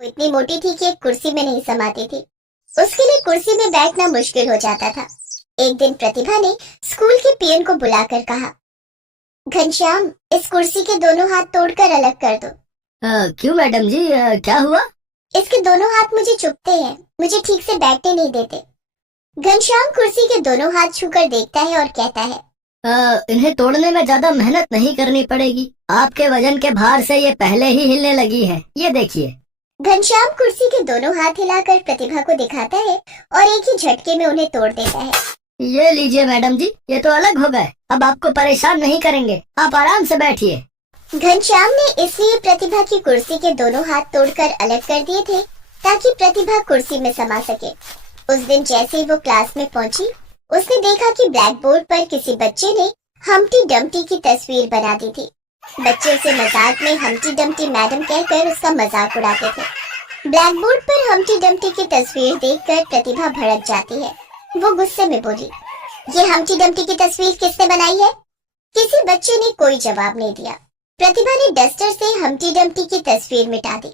वो इतनी मोटी थी कि एक कुर्सी में नहीं समाती थी। उसके लिए कुर्सी में बैठना मुश्किल हो जाता था। एक दिन प्रतिभा ने स्कूल के पियन को बुलाकर कहा, घनश्याम, इस कुर्सी के दोनों हाथ तोड़कर अलग कर दो। क्यों मैडम जी, क्या हुआ? इसके दोनों हाथ मुझे चुभते हैं, मुझे ठीक से बैठने नहीं देते। घनश्याम कुर्सी के दोनों हाथ छूकर देखता है और कहता है, इन्हें तोड़ने में ज्यादा मेहनत नहीं करनी पड़ेगी। आपके वजन के भार से ये पहले ही हिलने लगी है, ये देखिए। घनश्याम कुर्सी के दोनों हाथ हिलाकर प्रतिभा को दिखाता है और एक ही झटके में उन्हें तोड़ देता है। ये लीजिए मैडम जी, ये तो अलग हो गए। अब आपको परेशान नहीं करेंगे, आप आराम से बैठिए। घनश्याम ने इसलिए प्रतिभा की कुर्सी के दोनों हाथ तोड़कर अलग कर दिए थे ताकि प्रतिभा कुर्सी में समा सके। उस दिन जैसे ही वो क्लास में पहुंची, उसने देखा कि ब्लैक बोर्ड पर किसी बच्चे ने हम्टी डम्टी की तस्वीर बना दी थी। बच्चे उसे मजाक में हम्टी डम्टी मैडम कहकर उसका मजाक उड़ाते थे। ब्लैक बोर्ड पर हम्टी डम्टी की तस्वीर देखकर प्रतिभा भड़क जाती है। वो गुस्से में बोली, ये हम्टी डम्टी की तस्वीर किसने बनाई है? किसी बच्चे ने कोई जवाब नहीं दिया। प्रतिभा ने डस्टर से हम्टी डम्टी की तस्वीर मिटा दी।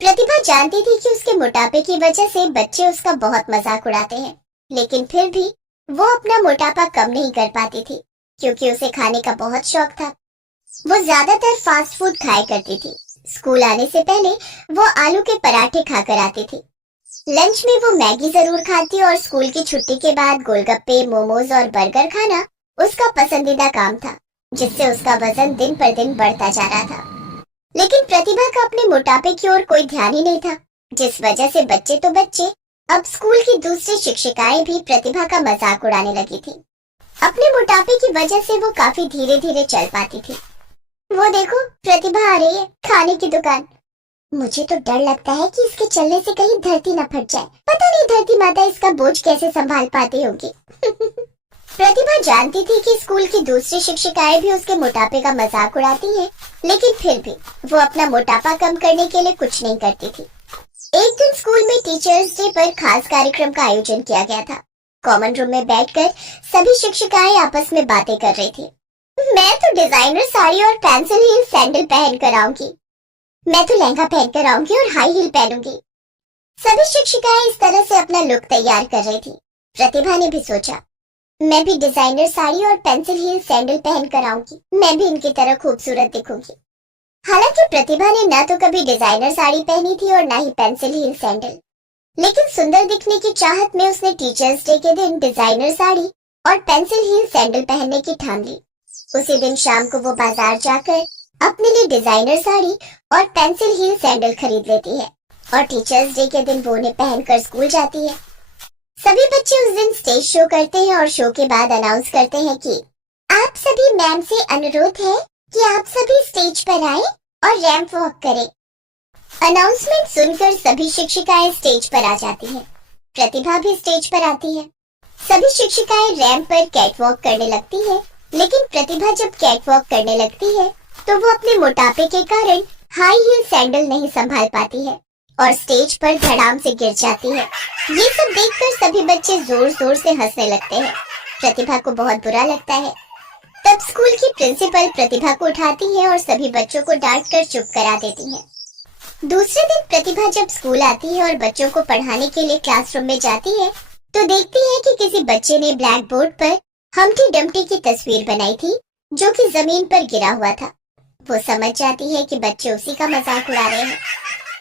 प्रतिभा जानती थी कि उसके मोटापे की वजह से बच्चे उसका बहुत मजाक उड़ाते हैं, लेकिन फिर भी वो अपना मोटापा कम नहीं कर पाती थी क्योंकि उसे खाने का बहुत शौक था। वो ज्यादातर फास्ट फूड खाया करती थी। स्कूल आने से पहले वो आलू के पराठे खाकर आती थी। लंच में वो मैगी जरूर खाती और स्कूल की छुट्टी के बाद गोलगप्पे, मोमोज और बर्गर खाना उसका पसंदीदा काम था, जिससे उसका वजन दिन पर दिन बढ़ता जा रहा था। लेकिन प्रतिभा का अपने मोटापे की ओर कोई ध्यान ही नहीं था, जिस वजह से बच्चे तो बच्चे, अब स्कूल की दूसरी शिक्षिकाएं भी प्रतिभा का मजाक उड़ाने लगी थी। अपने मोटापे की वजह से वो काफी धीरे धीरे चल पाती थी। वो देखो, प्रतिभा आ रही है, खाने की दुकान। मुझे तो डर लगता है कि इसके चलने से कहीं धरती न फट जाए। पता नहीं धरती माता इसका बोझ कैसे संभाल पाती होगी। प्रतिभा जानती थी कि स्कूल की दूसरी शिक्षिकाएं भी उसके मोटापे का मजाक उड़ाती हैं, लेकिन फिर भी वो अपना मोटापा कम करने के लिए कुछ नहीं करती थी। एक दिन स्कूल में टीचर्स डे पर खास कार्यक्रम का आयोजन किया गया था। कॉमन रूम में बैठकर सभी शिक्षिकाएं आपस में बातें कर रही थी। मैं तो डिजाइनर साड़ी और पेंसिल हील सैंडल पहन कर आऊंगी। मैं तो लहंगा पहन कर आऊंगी और हाई हील पहनूंगी। सभी शिक्षिकाएं इस तरह से अपना लुक तैयार कर रही थी। प्रतिभा ने भी सोचा, मैं भी डिजाइनर साड़ी और पेंसिल हील सैंडल पहन कर आऊंगी। मैं भी इनकी तरह खूबसूरत दिखूंगी। हालांकि प्रतिभा ने ना तो कभी डिजाइनर साड़ी पहनी थी और ना ही पेंसिल हील सैंडल, लेकिन सुंदर दिखने की चाहत में उसने टीचर्स डे के दिन डिजाइनर साड़ी और पेंसिल हील सैंडल पहनने की ठान ली। उसी दिन शाम को वो बाजार जाकर अपने लिए डिजाइनर साड़ी और पेंसिल हील सैंडल खरीद लेती है और टीचर्स डे के दिन वो उन्हें पहनकर स्कूल जाती है। सभी बच्चे उस दिन स्टेज शो करते हैं और शो के बाद अनाउंस करते हैं कि आप सभी मैम से अनुरोध है कि आप सभी स्टेज पर आएं और रैंप वॉक करें। अनाउंसमेंट सुनकर सभी शिक्षिकाएं स्टेज पर आ जाती हैं। प्रतिभा भी स्टेज पर आती है। सभी शिक्षिकाएं रैंप पर कैट वॉक करने लगती है, लेकिन प्रतिभा जब कैट वॉक करने लगती है तो वो अपने मोटापे के कारण हाई हील सैंडल नहीं संभाल पाती है और स्टेज पर धड़ाम से गिर जाती है। ये सब देखकर सभी बच्चे जोर जोर से हंसने लगते हैं। प्रतिभा को बहुत बुरा लगता है। तब स्कूल की प्रिंसिपल प्रतिभा को उठाती है और सभी बच्चों को डांट कर चुप करा देती है। दूसरे दिन प्रतिभा जब स्कूल आती है और बच्चों को पढ़ाने के लिए क्लासरूम में जाती है तो देखती है कि किसी बच्चे ने ब्लैक बोर्ड पर हम्टी डम्टी की तस्वीर बनाई थी जो कि जमीन पर गिरा हुआ था। वो समझ जाती है कि बच्चे उसी का मजाक उड़ा रहे हैं।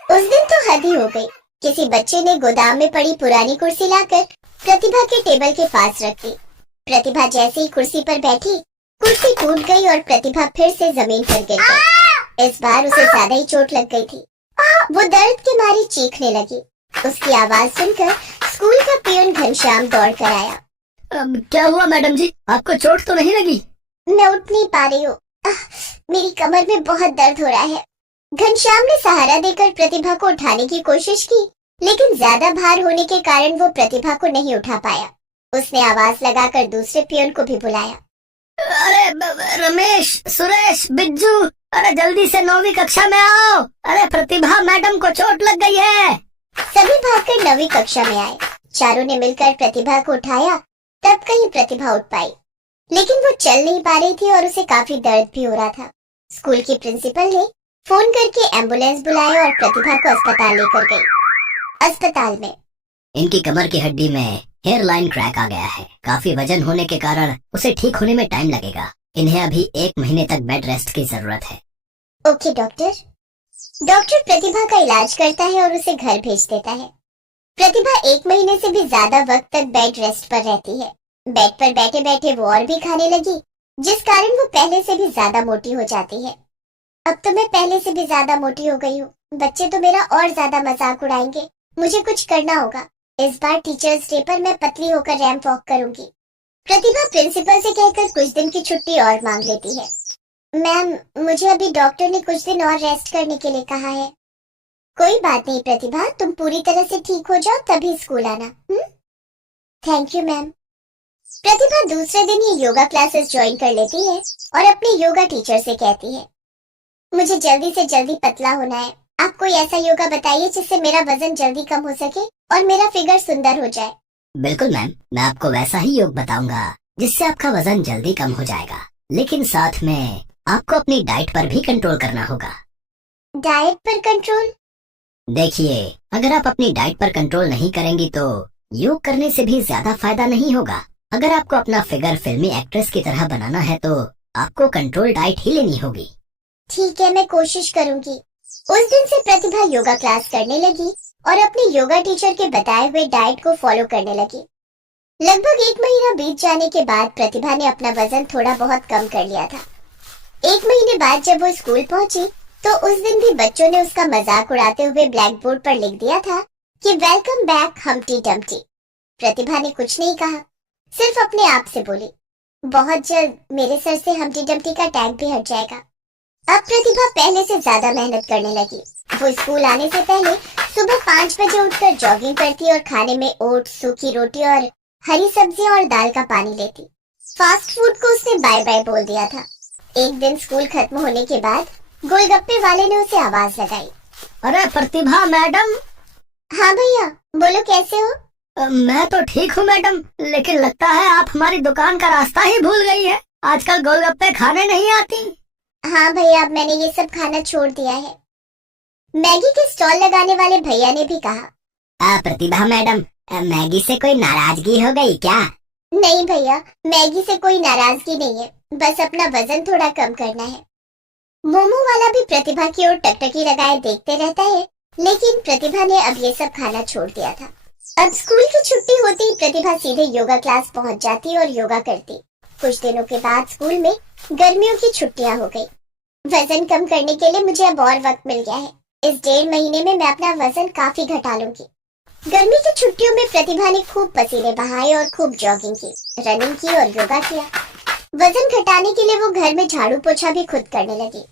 उस दिन तो हद ही हो गई। किसी बच्चे ने गोदाम में पड़ी पुरानी कुर्सी लाकर प्रतिभा के टेबल के पास रख दी। प्रतिभा जैसे ही कुर्सी पर बैठी, कुर्सी टूट गई और प्रतिभा फिर से जमीन पर गिर गई। इस बार उसे ज्यादा ही चोट लग गई थी। वो दर्द के मारे चीखने लगी। उसकी आवाज सुनकर स्कूल का पियून घनश्याम दौड़ कर आया। क्या हुआ मैडम जी, आपको चोट तो नहीं लगी? मैं उठ नहीं पा रही हूँ। मेरी कमर में बहुत दर्द हो रहा है। घनश्याम ने सहारा देकर प्रतिभा को उठाने की कोशिश की, लेकिन ज्यादा भार होने के कारण वो प्रतिभा को नहीं उठा पाया। उसने आवाज लगाकर दूसरे पियून को भी बुलाया। अरे रमेश, सुरेश, बिज्जू, अरे जल्दी से 9वीं कक्षा में आओ। अरे प्रतिभा मैडम को चोट लग गई है। सभी भागकर 9वीं कक्षा में आए। चारों ने मिलकर प्रतिभा को उठाया, तब कहीं प्रतिभा उठ पाई, लेकिन वो चल नहीं पा रही थी और उसे काफी दर्द भी हो रहा था। स्कूल की प्रिंसिपल ने फोन करके एम्बुलेंस बुलाया और प्रतिभा को अस्पताल लेकर गई। अस्पताल में इनकी कमर की हड्डी में हेयर लाइन क्रैक आ गया है। काफी वजन होने के कारण उसे ठीक होने में टाइम लगेगा। इन्हें अभी 1 महीने तक बेड रेस्ट की जरूरत है। Okay doctor. डॉक्टर प्रतिभा का इलाज करता है और उसे घर भेज देता है। प्रतिभा 1 महीने से भी ज्यादा वक्त तक बेड रेस्ट पर रहती है। बेड पर बैठे बैठे वो और भी खाने लगी, जिस कारण वो पहले से भी ज्यादा मोटी हो जाती है। अब तो मैं पहले से भी ज्यादा मोटी हो गई हूँ। बच्चे तो मेरा और ज्यादा मजाक उड़ाएंगे। मुझे कुछ करना होगा। इस बार टीचर्स डे पर मैं पतली होकर रैंप वॉक करूंगी। प्रतिभा प्रिंसिपल से कहकर कुछ दिन की छुट्टी और मांग लेती है। मैम, मुझे अभी डॉक्टर ने कुछ दिन और रेस्ट करने के लिए कहा है। कोई बात नहीं प्रतिभा, तुम पूरी तरह से ठीक हो जाओ तभी स्कूल आना। Thank you ma'am. प्रतिभा दूसरे दिन ही योगा क्लासेस ज्वाइन कर लेती है और अपने योगा टीचर से कहती है, मुझे जल्दी से जल्दी पतला होना है। आप कोई ऐसा योगा बताइए जिससे मेरा वजन जल्दी कम हो सके और मेरा फिगर सुंदर हो जाए। बिल्कुल मैम, मैं आपको वैसा ही योग बताऊंगा जिससे आपका वजन जल्दी कम हो जाएगा, लेकिन साथ में आपको अपनी डाइट पर भी कंट्रोल करना होगा। डाइट पर कंट्रोल? देखिए, अगर आप अपनी डाइट पर कंट्रोल नहीं करेंगी तो योग करने से भी ज्यादा फायदा नहीं होगा। अगर आपको अपना फिगर फिल्मी एक्ट्रेस की तरह बनाना है तो आपको कंट्रोल डाइट ही लेनी होगी। ठीक है, मैं कोशिश करूंगी। उस दिन से प्रतिभा योगा क्लास करने लगी और अपने योगा टीचर के बताए हुए डाइट को फॉलो करने लगी। लगभग 1 महीना बीत जाने के बाद प्रतिभा ने अपना वजन थोड़ा बहुत कम कर लिया था। 1 महीने बाद जब वो स्कूल पहुंची तो उस दिन भी बच्चों ने उसका मजाक उड़ाते हुए ब्लैक बोर्ड पर लिख दिया था कि वेलकम बैक हम्टी डम्टी। प्रतिभा ने कुछ नहीं कहा, सिर्फ अपने आप से बोली, बहुत जल्द मेरे सर से हम्टी डम्टी का टैग भी हट जाएगा। अब प्रतिभा पहले से ज्यादा मेहनत करने लगी। वो स्कूल आने से पहले सुबह 5 बजे उठकर जॉगिंग करती और खाने में ओट्स, सूखी रोटी और हरी सब्जियां और दाल का पानी लेती। फास्ट फूड को उसने बाय बाय बोल दिया था। एक दिन स्कूल खत्म होने के बाद गोलगप्पे वाले ने उसे आवाज लगाई, अरे प्रतिभा मैडम। हाँ भैया, बोलो कैसे हो? मैं तो ठीक हूँ मैडम, लेकिन लगता है आप हमारी दुकान का रास्ता ही भूल गई है। आजकल गोलगप्पे खाने नहीं आती। हाँ भैया, अब मैंने ये सब खाना छोड़ दिया है। मैगी के स्टॉल लगाने वाले भैया ने भी कहा, प्रतिभा मैडम, मैगी से कोई नाराजगी हो गई क्या? नहीं भैया, मैगी से कोई नाराजगी नहीं है, बस अपना वजन थोड़ा कम करना है। मोमो वाला भी प्रतिभा की ओर टकटकी लगाए देखते रहता है, लेकिन प्रतिभा ने अब ये सब खाना छोड़ दिया था। अब स्कूल की छुट्टी होती ही प्रतिभा सीधे योगा क्लास पहुंच जाती और योगा करती। कुछ दिनों के बाद स्कूल में गर्मियों की छुट्टियां हो गई। वजन कम करने के लिए मुझे अब और वक्त मिल गया है। इस 1.5 महीने में मैं अपना वजन काफी घटा लूंगी। गर्मी की छुट्टियों में प्रतिभा ने खूब पसीने बहाए और खूब जॉगिंग की, रनिंग की और योगा किया। वजन घटाने के लिए वो घर में झाड़ू पोछा भी खुद करने लगी।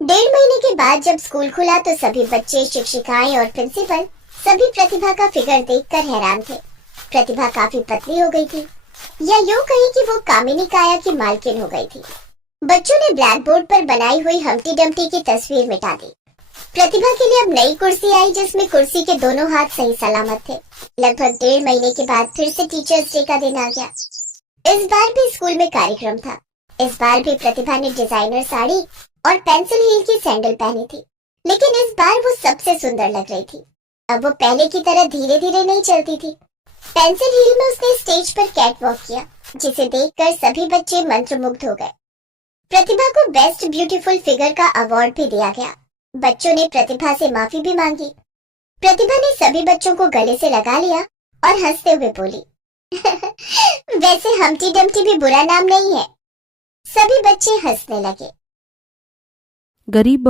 1.5 महीने के बाद जब स्कूल खुला तो सभी बच्चे, शिक्षिकाएं और प्रिंसिपल सभी प्रतिभा का फिगर देखकर हैरान थे। प्रतिभा काफी पतली हो गई थी, या यूं कहीं कि वो कामिनी काया की मालकिन हो गई थी। बच्चों ने ब्लैक बोर्ड पर बनाई हुई हम्टी डम्टी की तस्वीर मिटा दी। प्रतिभा के लिए अब नई कुर्सी आई जिसमें कुर्सी के दोनों हाथ सही सलामत थे। लगभग 1.5 महीने के बाद फिर से टीचर्स डे का दिन आ गया। इस बार भी स्कूल में कार्यक्रम था। इस बार भी प्रतिभा ने डिजाइनर साड़ी और पेंसिल हील की सैंडल पहनी थी, लेकिन इस बार वो सबसे सुंदर लग रही थी। अब वो पहले की तरह धीरे धीरे नहीं चलती थी। पेंसिल हील में उसने स्टेज पर कैट वॉक किया, जिसे देखकर सभी बच्चे मंत्रमुग्ध हो गए। प्रतिभा को बेस्ट ब्यूटीफुल फिगर का अवार्ड भी दिया गया। बच्चों ने प्रतिभा से माफी भी मांगी। प्रतिभा ने सभी बच्चों को गले से लगा लिया और हंसते हुए बोली, वैसे हम्टी डम्टी भी बुरा नाम नहीं है। सभी बच्चे हंसने लगे। गरीब